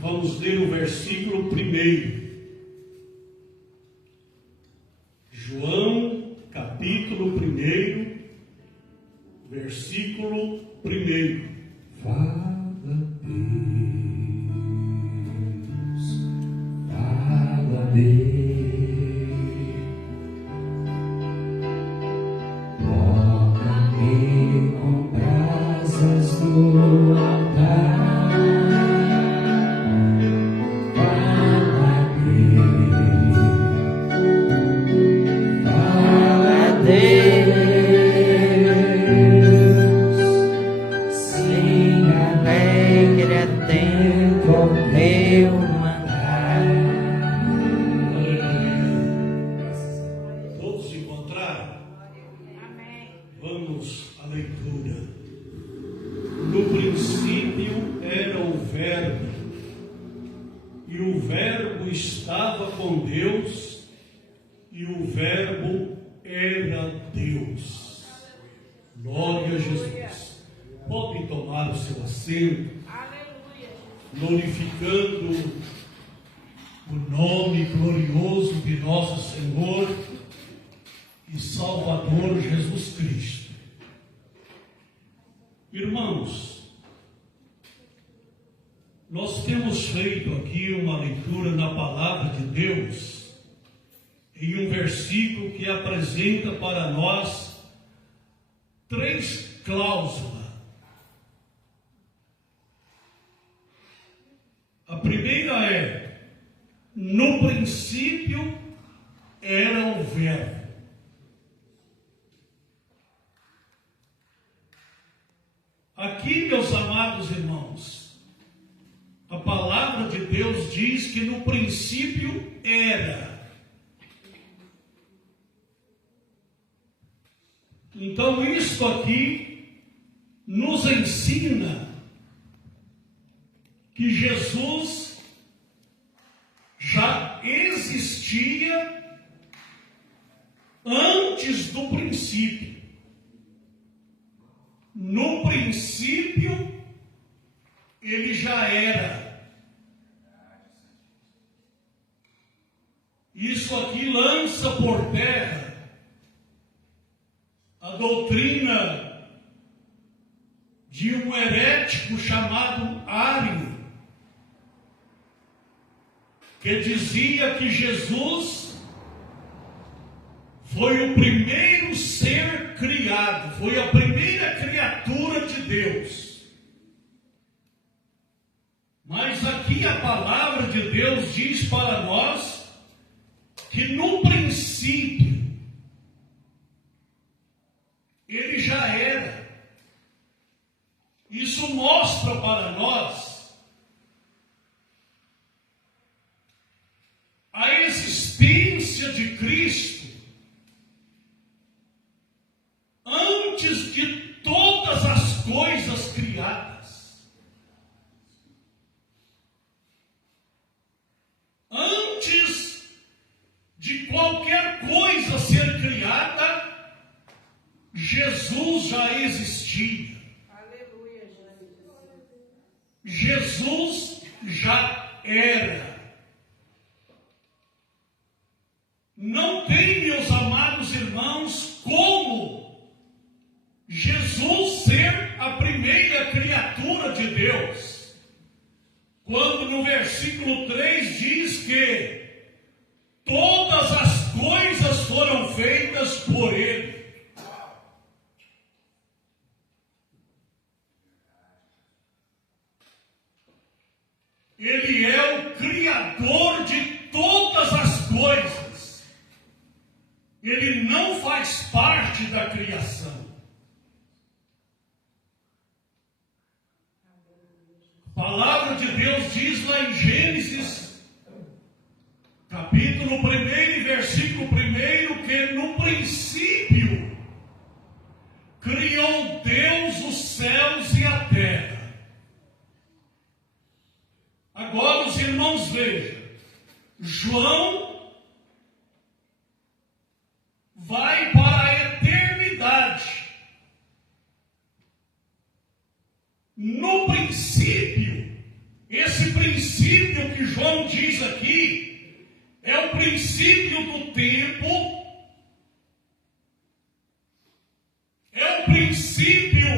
Vamos ler o versículo 1. João, capítulo 1, versículo 1. Fala, Deus, fala-me, toca-me com brasas do altar. Todos encontraram? Vamos à leitura. No princípio era o Verbo, e o Verbo estava com Deus, e o Verbo era Deus. Glória a Jesus. Podem tomar o seu assento, glorificando o nome glorioso de nosso Senhor e Salvador Jesus Cristo. Irmãos, nós temos feito aqui uma leitura na palavra de Deus em um versículo que apresenta para nós 3 cláusulas. A primeira é: no princípio era o Verbo. Aqui, meus amados irmãos, a palavra de Deus diz que no princípio era. Então, isso aqui nos ensina que Jesus já existia antes do princípio. No princípio, ele já era. Isso aqui lança por terra a doutrina de um herético chamado Ário, que dizia que Jesus foi o primeiro ser criado, foi a primeira criatura de Deus. Mas aqui a palavra de Deus diz para nós que no princípio ele já era. Isso mostra para nós a existência de Cristo antes de todas as coisas criadas. Antes de qualquer coisa ser criada, Jesus já existia. Aleluia, Jesus já era. Não tem, meus amados irmãos, como Jesus ser a primeira criatura de Deus, quando no versículo 3 diz que todas as coisas foram feitas por Ele. Ele é o Criador de todas as coisas. Ele não faz parte da criação. A palavra de Deus diz lá em Gênesis, capítulo 1 e versículo 1, que no princípio criou Deus os céus e a terra. Agora os irmãos vejam, João vai para a eternidade. No princípio, esse princípio que João diz aqui é o princípio do tempo, é o princípio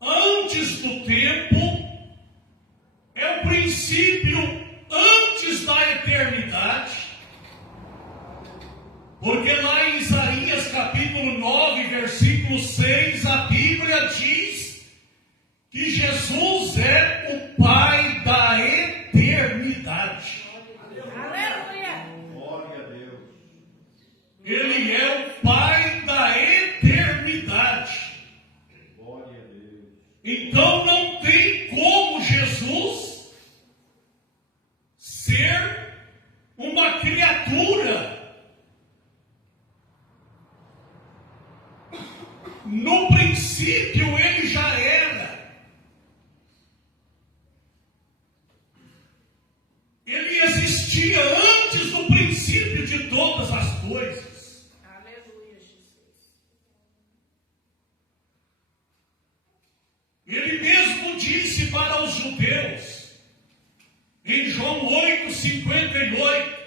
antes do tempo, é o princípio antes da eternidade, porque lá em Isaías capítulo 9, versículo 6, a Bíblia diz que Jesus é o Pai da eternidade. Aleluia! Glória a Deus. Ele é o Pai da eternidade. Glória a Deus. Então não tem como Jesus ser uma criatura. No princípio ele já era. Ele existia antes do princípio de todas as coisas. Aleluia, Jesus. Ele mesmo disse para os judeus, em João 8:58,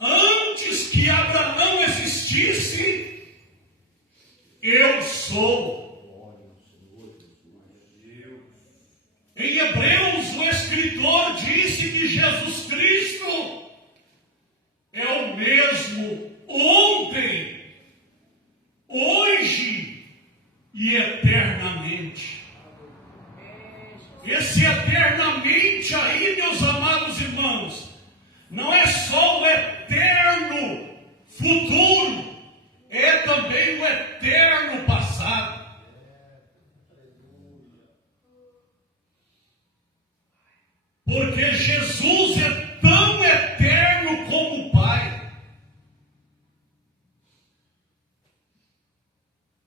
antes que Abraão existisse, eu sou. Em Hebreus, o escritor disse que Jesus Cristo é o mesmo ontem, hoje e eternamente. Esse eternamente aí, meus amados irmãos, não é só o eterno futuro, é também o eterno passado. Porque Jesus é tão eterno como o Pai.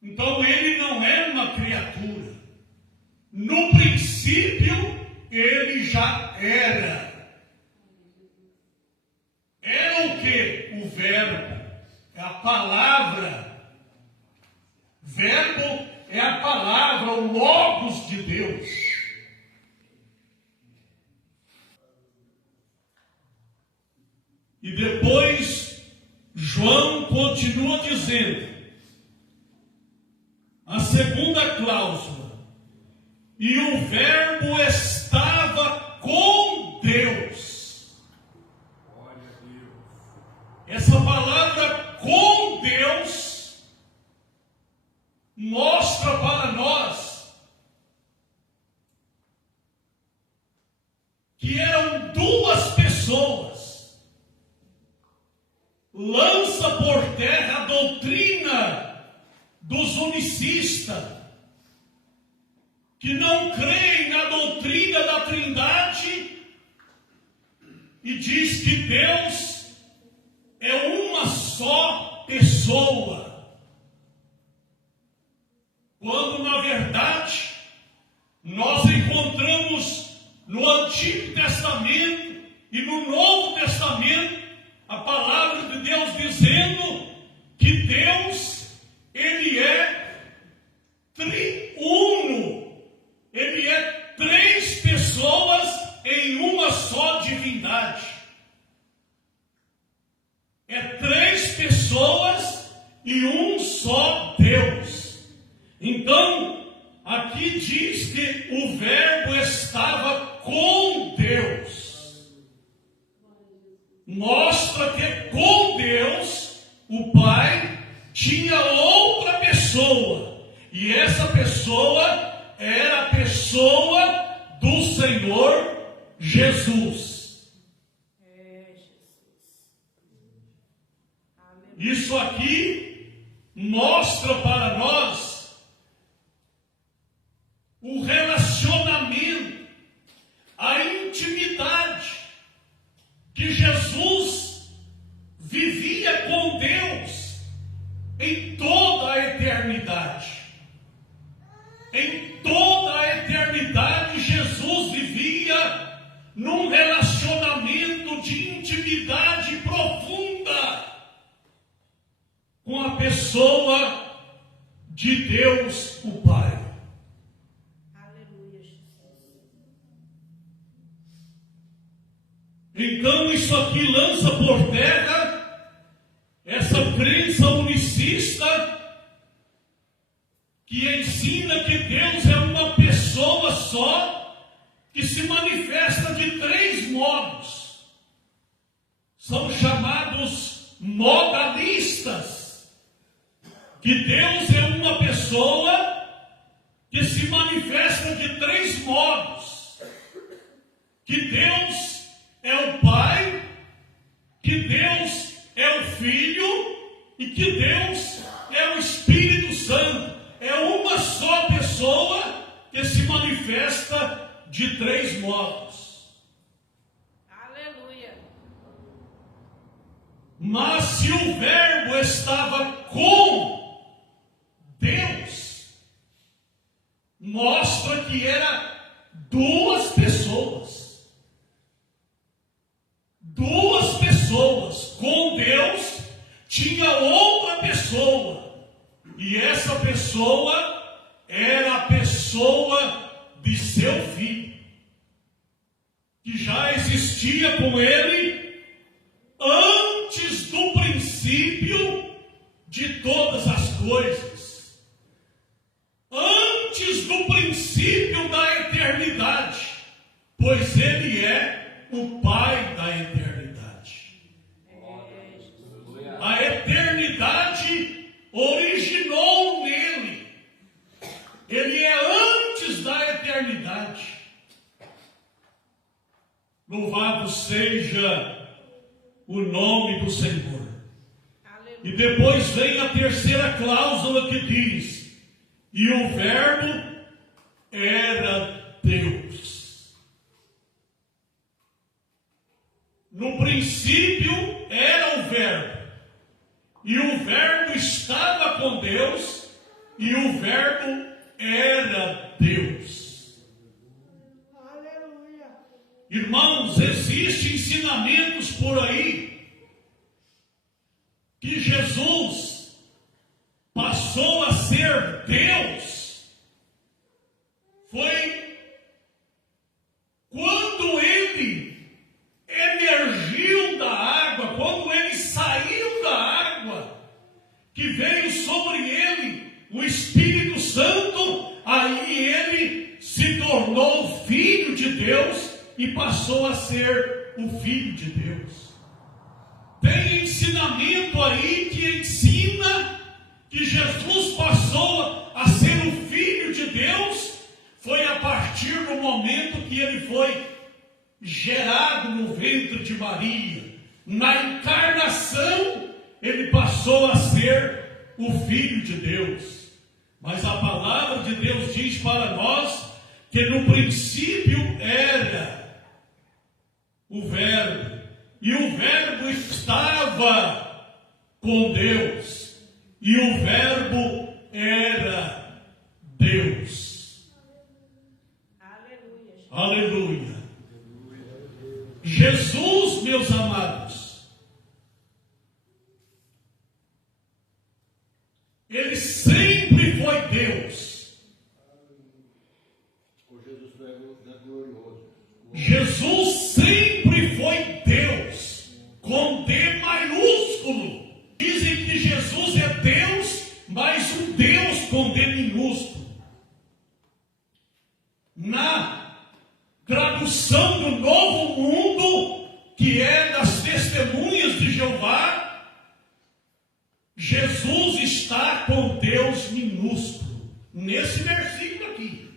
Então ele não é uma criatura. No princípio, ele já era. Era o quê? O Verbo. É a palavra. Verbo é a palavra, o Logos de Deus. E depois, João continua dizendo, a segunda cláusula, e o Verbo estava com Deus. Glória a Deus. Essa palavra com Deus mostra para nós que eram duas pessoas. Lança por terra a doutrina dos unicistas, que não creem na doutrina da Trindade e diz que Deus é uma só pessoa, quando na verdade nós encontramos no Antigo Testamento e no Novo Testamento a palavra de Deus dizendo que Deus, ele é triuno, ele é três pessoas em uma só divindade. É três pessoas e um só Deus. Então, aqui diz que o Verbo estava com Deus. Mostra que com Deus, o Pai tinha outra pessoa. E essa pessoa era a pessoa do Senhor Jesus. Isso aqui mostra para nós o relacionamento, a intimidade que Jesus vivia com Deus em toda a eternidade. Em toda a eternidade, Jesus vivia num relacionamento de intimidade profunda com a pessoa de Deus, o Pai. Então isso aqui lança por terra essa crença unicista que ensina que Deus é uma pessoa só, que se manifesta de 3 modos. São chamados modalistas. Que Deus é uma pessoa que se manifesta de 3 modos. Que Deus é o Pai, que Deus é o Filho e que Deus é o Espírito Santo. É uma só pessoa que se manifesta de 3 modos. Aleluia. Mas se o Verbo estava com Deus, mostra que era 2 pessoas. 2 pessoas. Com Deus tinha outra pessoa. E essa pessoa era a pessoa de seu filho, que já existia com ele antes do princípio de todas as coisas, antes do princípio da eternidade, pois ele é o Pai da eternidade. A eternidade originou nele. Ele é antes da eternidade. Louvado seja o nome do Senhor. Aleluia. E depois vem a terceira cláusula que diz: e o Verbo era Deus. No princípio era o Verbo. E o Verbo estava com Deus, e o Verbo era Deus. Aleluia. Irmãos, existem ensinamentos por aí que Jesus passou a ser Deus. Foi quando ele emergiu da água, quando ele saiu da água, que veio sobre ele o Espírito Santo, aí ele se tornou filho de Deus e passou a ser o Filho de Deus. Tem ensinamento aí que ensina que Jesus passou a ser o Filho de Deus, foi a partir do momento que ele foi gerado no ventre de Maria. Na encarnação, ele passou a ser o Filho de Deus. Mas a palavra de Deus diz para nós que no princípio era o Verbo, e o Verbo estava com Deus, e o Verbo era Deus. Aleluia. Aleluia. Jesus, meus amados, ele sempre foi Deus. O Jesus é glorioso. Jesus sempre foi Deus, com D maiúsculo. Dizem que Jesus é Deus, mas um Deus com D minúsculo. Na tradução do Novo Mundo, que é das Testemunhas de Jeová, Jesus está com Deus minúsculo. Nesse versículo aqui,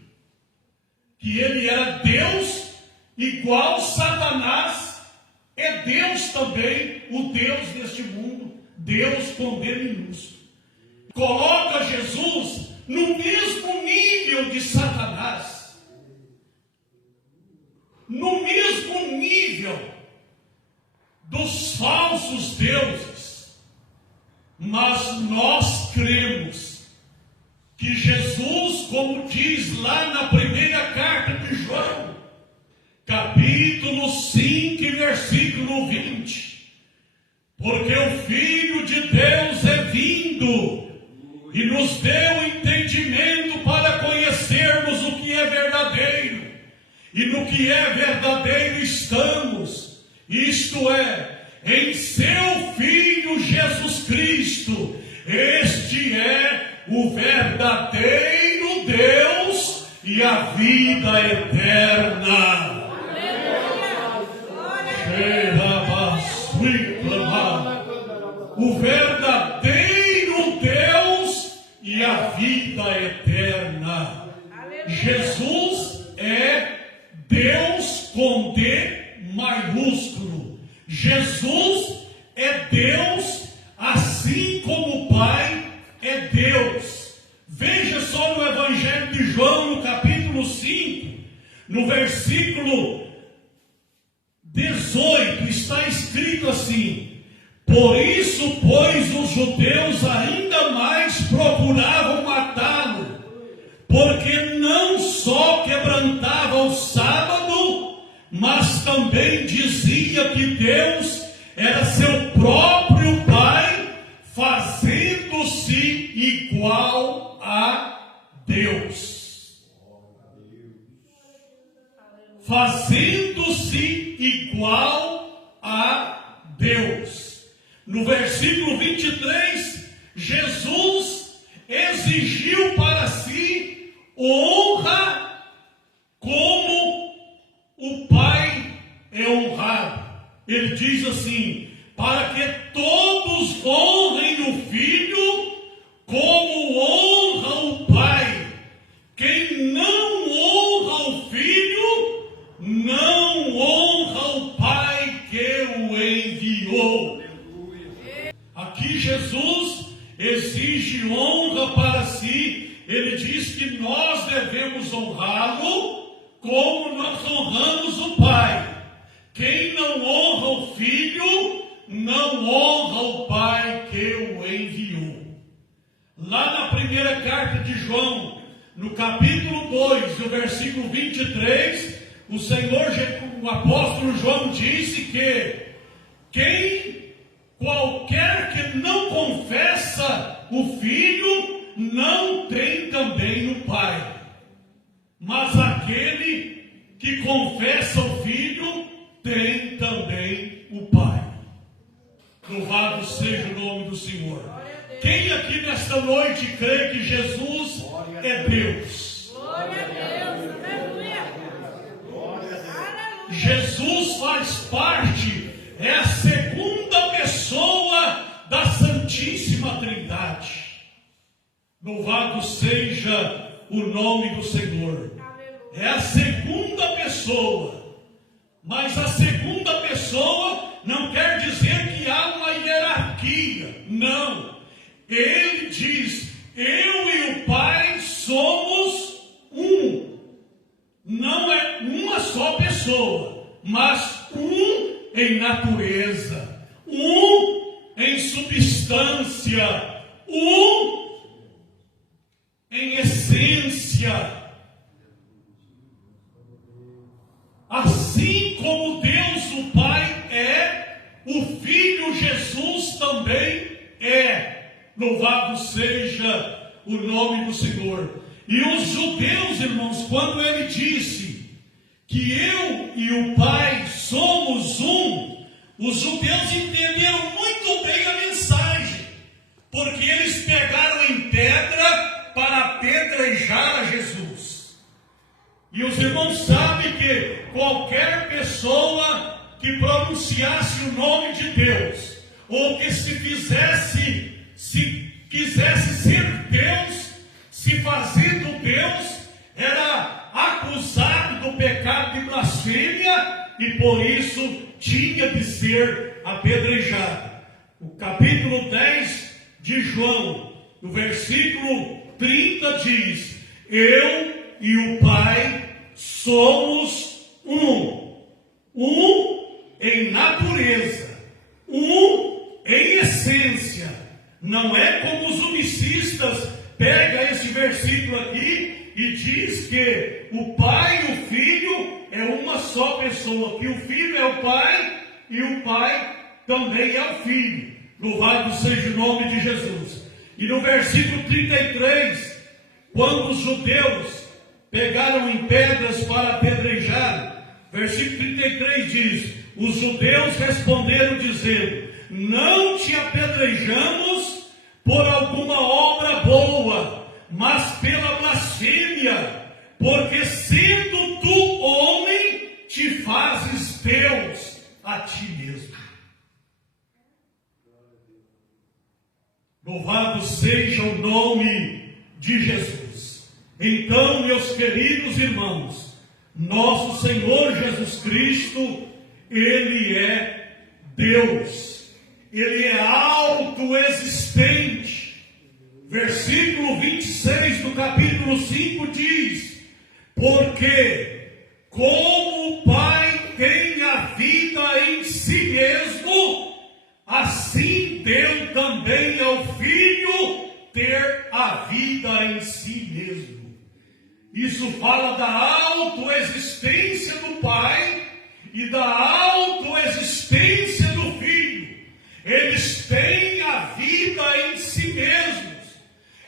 que ele era Deus, igual Satanás é Deus também, o Deus deste mundo, Deus com D minúsculo. Coloca Jesus no mesmo nível de Satanás, no mesmo nível dos falsos deuses. Mas nós cremos que Jesus, como diz lá na primeira carta de João, capítulo 5, versículo 20, porque o Filho de Deus é vindo e nos deu entendimento para conhecermos o que é verdadeiro, e no que é verdadeiro estamos, isto é, em seu Filho Jesus Cristo. Este é o verdadeiro Deus e a vida eterna. O verdadeiro Deus e a vida eterna. Jesus é Deus com D maiúsculo. Jesus é Deus, assim como o Pai é Deus. Veja só no Evangelho de João, no capítulo 5, no versículo 18, está escrito assim: por isso, pois, os judeus ainda mais procuravam matá-lo, porque não só quebrantava o sábado, mas também dizia que Deus era seu próprio Pai, fazendo-se igual a Deus. Fazendo-se igual a Deus. No versículo 23, Jesus exigiu para si honra como o Pai é honrado. Ele diz assim: para que todos honrem o Filho como honra o Pai. Quem não honra o Filho, não honra o Pai que o enviou. Aqui Jesus exige honra para si. Ele diz que nós devemos honrá-lo como nós honramos o Pai. Quem não honra o Filho, não honra o Pai que o enviou. Lá na primeira carta de João, no capítulo 2, no versículo 23, o apóstolo João disse que qualquer que não confessa o Filho, não tem também o Pai. Mas aquele que confessa o Filho, tem também o Pai. Louvado seja o nome do Senhor. Quem aqui nesta noite crê que Jesus é Deus? Glória a Deus, aleluia. Jesus faz parte, é a segunda pessoa da Santíssima Trindade. Louvado seja o nome do Senhor. É a segunda pessoa. Mas a segunda pessoa não quer dizer que há uma hierarquia. Não. Ele diz: eu e o Pai somos um. Não é uma só pessoa, mas um em natureza, um em substância, um em essência. Assim como Deus o Pai é, o Filho Jesus também é. Louvado seja o nome do Senhor. E os judeus, irmãos, quando ele disse que eu e o Pai somos um, os judeus entenderam muito bem a mensagem, porque eles pegaram em pedra para apedrejar a Jesus. E os irmãos sabem que qualquer pessoa que pronunciasse o nome de Deus, ou que se quisesse ser Deus, se fazendo Deus, era acusado do pecado de blasfêmia e por isso tinha de ser apedrejado. O capítulo 10 de João, no versículo 30 diz: eu e o Pai somos um. Um em natureza, um em essência. Não é como os unicistas pegam esse versículo aqui e diz que o Pai e o Filho é uma só pessoa, que o Filho é o Pai e o Pai também é o Filho. Louvado seja o nome de Jesus. E no versículo 33, quando os judeus pegaram em pedras para apedrejar, versículo 33 diz: os judeus responderam dizendo: não te apedrejamos por alguma obra boa, mas pela blasfêmia, porque sendo tu homem, te fazes Deus a ti mesmo. Louvado seja o nome de Jesus. Então, meus queridos irmãos, nosso Senhor Jesus Cristo, Ele é Deus. Ele é autoexistente. Versículo 26 do capítulo 5 diz: porque como o Pai tem a vida em si mesmo, assim deu também ao Filho ter a vida em si mesmo. Isso fala da autoexistência do Pai e da autoexistência do Filho. Eles têm a vida em si mesmos.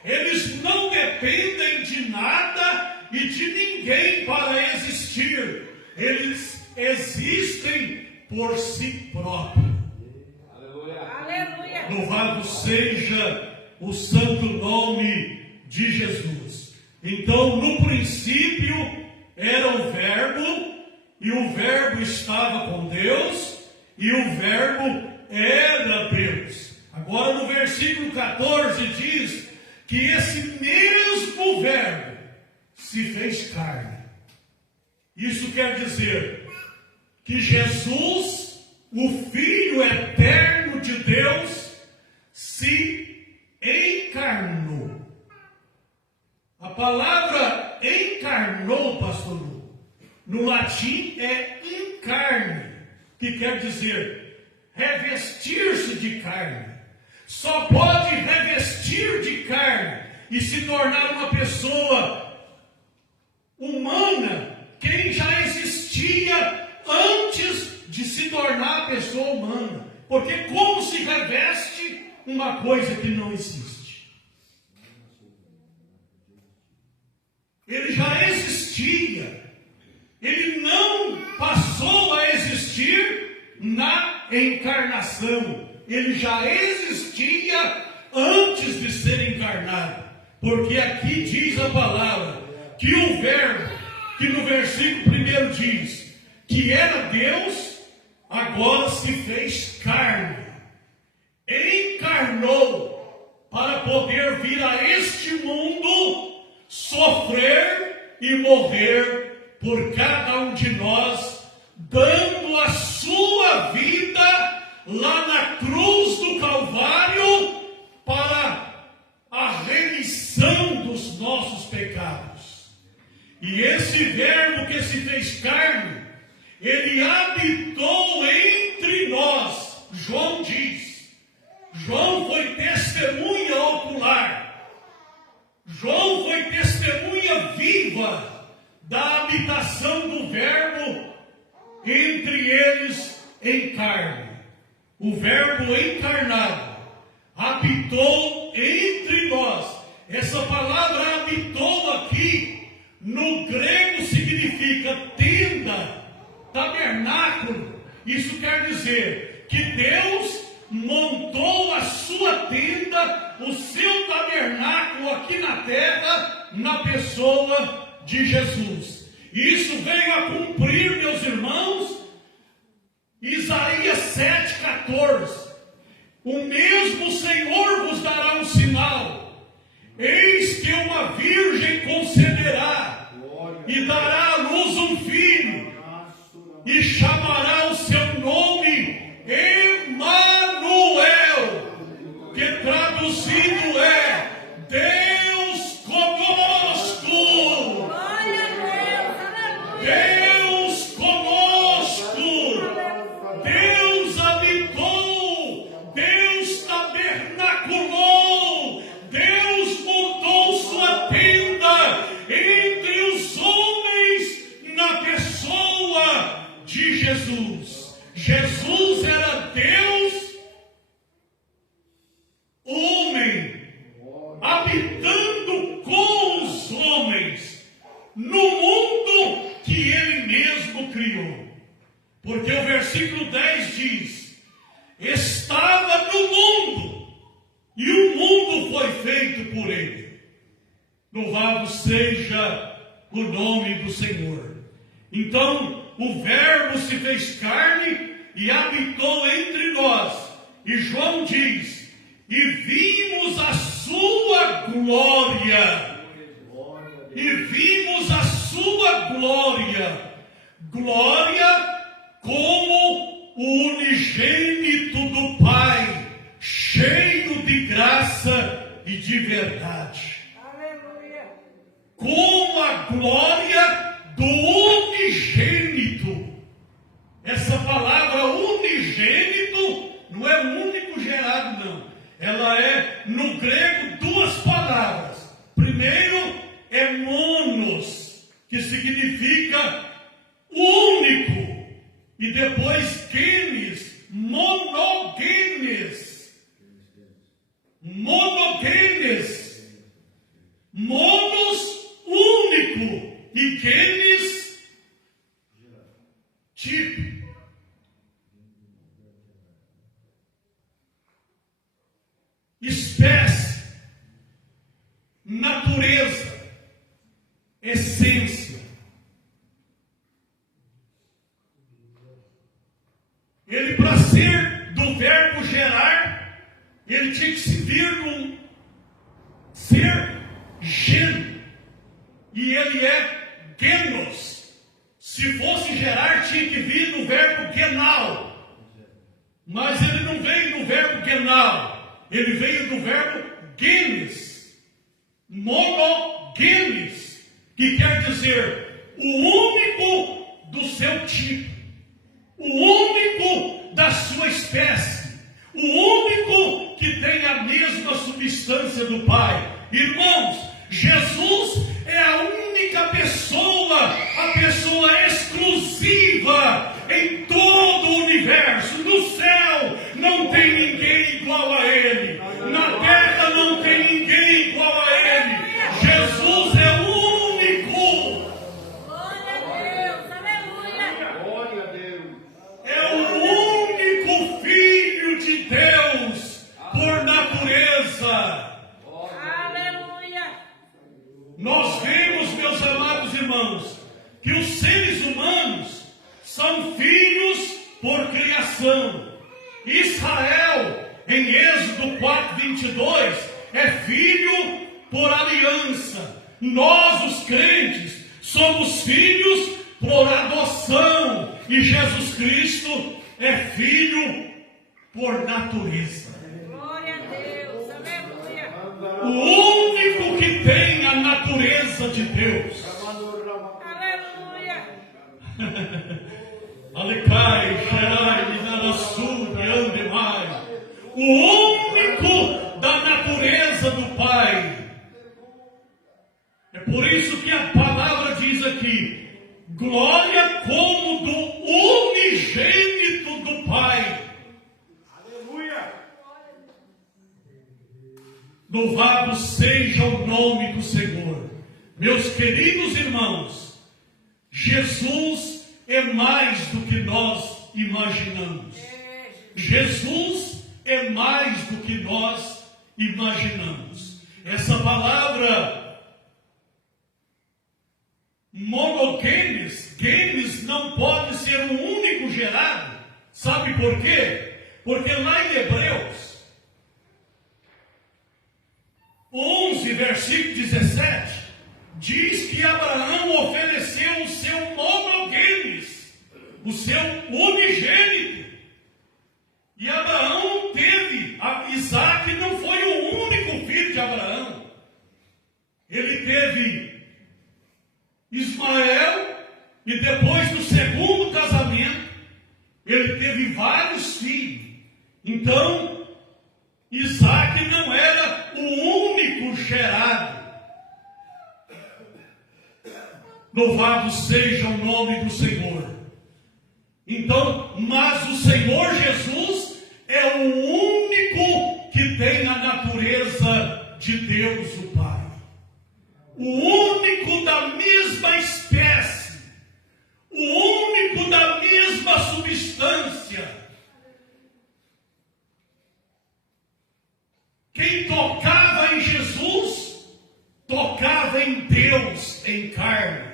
Eles não dependem de nada e de ninguém para existir. Eles existem por si próprios. Aleluia. Louvado seja o santo nome de Jesus. Então, no princípio era o Verbo, e o Verbo estava com Deus, e o Verbo era Deus. Agora no versículo 14 diz que esse mesmo Verbo se fez carne. Isso quer dizer que Jesus, o Filho eterno de Deus, se encarnou. A palavra encarnou, pastor Lu, no latim é incarne, que quer dizer revestir-se de carne. Só pode revestir de carne e se tornar uma pessoa humana quem já existia antes de se tornar pessoa humana. Porque como se reveste uma coisa que não existe? Ele já existia. Ele não passou a existir na encarnação. Ele já existia antes de ser encarnado. Porque aqui diz a palavra que o Verbo, que no versículo 1 diz que era Deus, agora se fez carne. Encarnou para poder vir a este mundo, sofrer e morrer por cada um de nós, dando a sua vida lá na cruz do Calvário para a remissão dos nossos pecados. E esse Verbo que se fez carne, ele habitou entre nós. João diz. João foi testemunha ocular. João foi testemunha viva da habitação do Verbo entre eles em carne. O Verbo encarnado habitou entre nós. Essa palavra habitou aqui, no grego significa tenda, tabernáculo. Isso quer dizer que Deus montou a sua tenda, o seu tabernáculo aqui na terra, na pessoa de Jesus. Isso veio a cumprir, meus irmãos, Isaías 7,14. O mesmo Senhor vos dará um sinal. Eis que uma virgem conceberá e dará à luz um filho, e chamará o seu nome Emanuel, que traduzido é Deus conosco. Glória a Deus. Aleluia. Deus conosco. Deus habitou. Deus tabernaculou. Deus montou sua tenda entre os homens na pessoa de Jesus. Jesus era Deus, homem, habitando com os homens no mundo que ele mesmo criou. Porque o versículo 10 diz: estava no mundo, e o mundo foi feito por ele. Louvado seja o nome do Senhor. Então, o Verbo se fez carne e habitou entre nós. E João diz: e vimos a sua glória. E vimos a sua glória. Glória como o unigênito do Pai, cheio de graça e de verdade. Aleluia. Com a glória do unigênito. Essa palavra unigênito não é único gerado, não. Ela é, no grego, duas palavras. Primeiro é monos, que significa único. E depois genes, monogenes. Monogenes. Monos, único. E genes, tipo. Espécie, natureza, essência. Ele, para ser do verbo gerar, ele tinha que se vir num ser gênero. E ele é genos. Se fosse gerar, tinha que vir no verbo genal. Mas ele não veio no verbo genal. Ele veio do verbo genes. Monogenes. Que quer dizer o único do seu tipo. O único da sua espécie, o único que tem a mesma substância do Pai. Irmãos, Jesus é a única pessoa, a pessoa exclusiva em todo o universo. No céu não tem ninguém igual a Ele, na terra não tem ninguém igual a Ele. Jesus é o único. Glória a Deus. Aleluia. Glória a Deus. É o único Filho de Deus por natureza. Aleluia. Nós vemos, meus amados irmãos, que os seres humanos são filhos por criação. Israel, em Êxodo 4:22, é filho por aliança. Nós, os crentes, somos filhos por adoção. E Jesus Cristo é filho por natureza. Glória a Deus. Aleluia. O único que tem a natureza de Deus. Aleluia. Alecai, Xerai, Narasu, Ande mais. O único da natureza do Pai. É por isso que a palavra diz aqui: glória como do unigênito do Pai. Aleluia. Louvado seja o nome do Senhor. Meus queridos irmãos, Jesus é mais do que nós imaginamos. Jesus é mais do que nós imaginamos. Essa palavra monogenes, genes, não pode ser um único gerado. Sabe por quê? Porque lá em Hebreus 11, versículo 17, diz que Abraão ofereceu o seu monogenes, o seu unigênito. E Abraão teve, Isaac não foi o único filho de Abraão. Ele teve Ismael, e depois do segundo casamento, ele teve vários filhos. Então, Isaac não era o único gerado. Louvado seja o nome do Senhor. Então, mas o Senhor Jesus é o único que tem a natureza de Deus o Pai. O único da mesma espécie. O único da mesma substância. carne.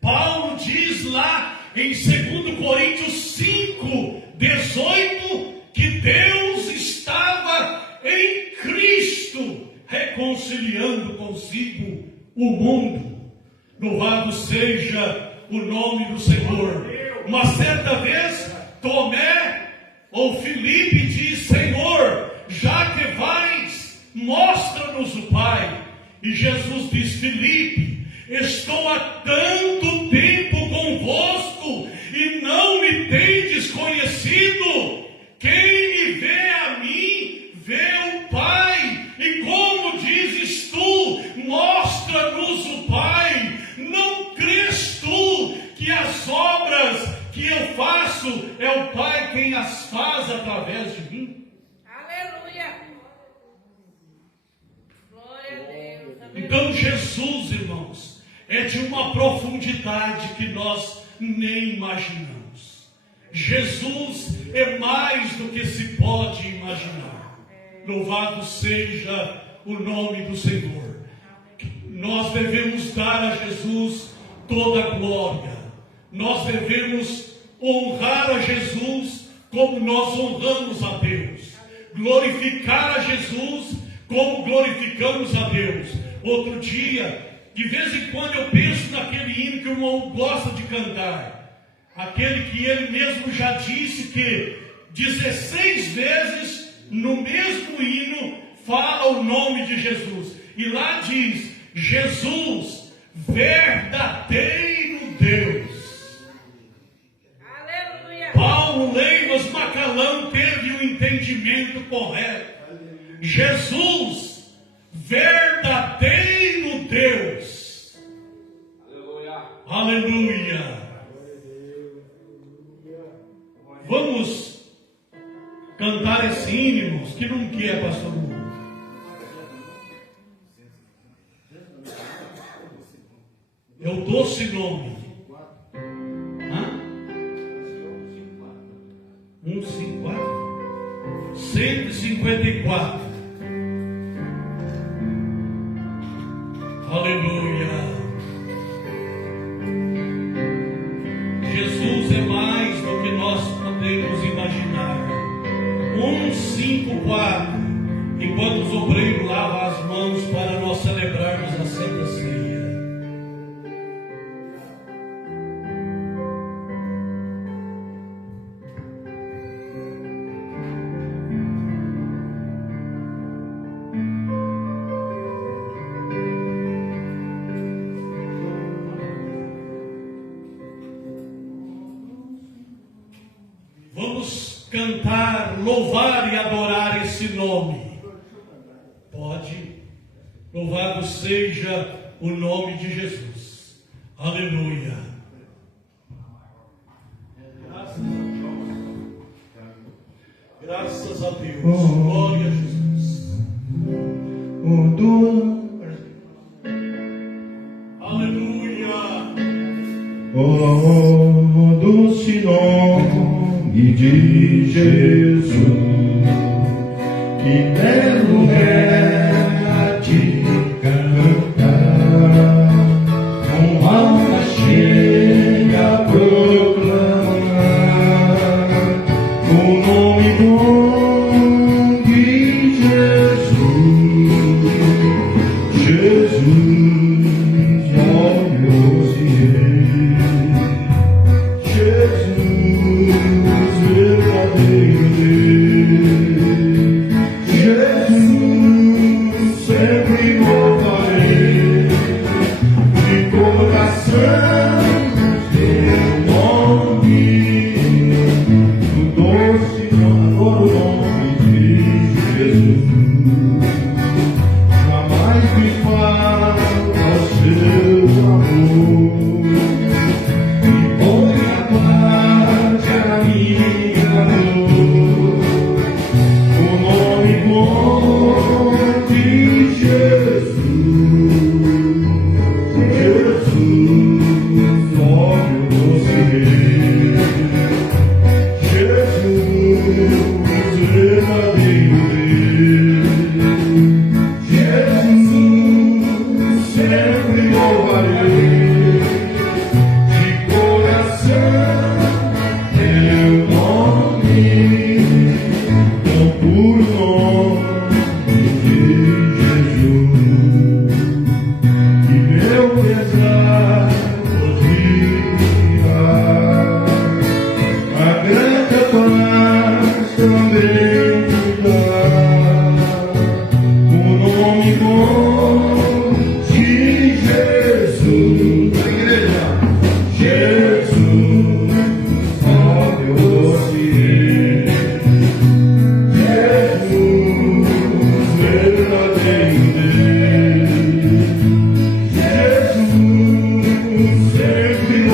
Paulo diz lá em 2 Coríntios 5, 18, que Deus estava em Cristo, reconciliando consigo o mundo. Louvado seja o nome do Senhor. Uma certa vez, Tomé ou Filipe diz: Senhor, já que vais, mostra-nos o Pai. E Jesus diz: Filipe, estou há tanto tempo convosco e não me tendes conhecido. Quem me vê a mim, vê o Pai. E como dizes tu, mostra-nos o Pai. Não crês tu que as obras que eu faço é o Pai quem as faz através de mim? Aleluia. Glória a Deus. Aleluia. Então Jesus, irmãos, é de uma profundidade que nós nem imaginamos. Jesus é mais do que se pode imaginar. Louvado seja o nome do Senhor. Nós devemos dar a Jesus toda a glória. Nós devemos honrar a Jesus como nós honramos a Deus. Glorificar a Jesus como glorificamos a Deus. Outro dia, de vez em quando eu penso naquele hino que o irmão gosta de cantar. Aquele que ele mesmo já disse que 16 vezes no mesmo hino fala o nome de Jesus. E lá diz: Jesus, verdadeiro Deus. Aleluia. Paulo Leivas Macalão teve o entendimento correto. Jesus, verdadeiro Deus. Aleluia. Vamos cantar esse hino, irmãos. Que não quer, pastor Hugo? É o doce nome. 154. Aleluia. Jesus é mais do que nós podemos imaginar. 154. Enquanto os obreiros lavam as mãos para nós celebrarmos a Santa Ceia. Vamos cantar, louvar e adorar esse nome. Pode. Louvado seja o nome de Jesus. Aleluia. Graças a Deus. Glória a Jesus. Aleluia. O doce nome de Jesus, que belo é a te cantar, com alma cheia a proclamar o nome bom de Jesus. Jesus, ó meu Senhor, Jesus, verdadeiro Deus. Jesus, sempre louvarei de coração teu nome, o doce nome, o nome de Jesus. Jamais me falta o seu amor, e põe a parte a minha dor. O nome bom de Jesus, Jesus, sempre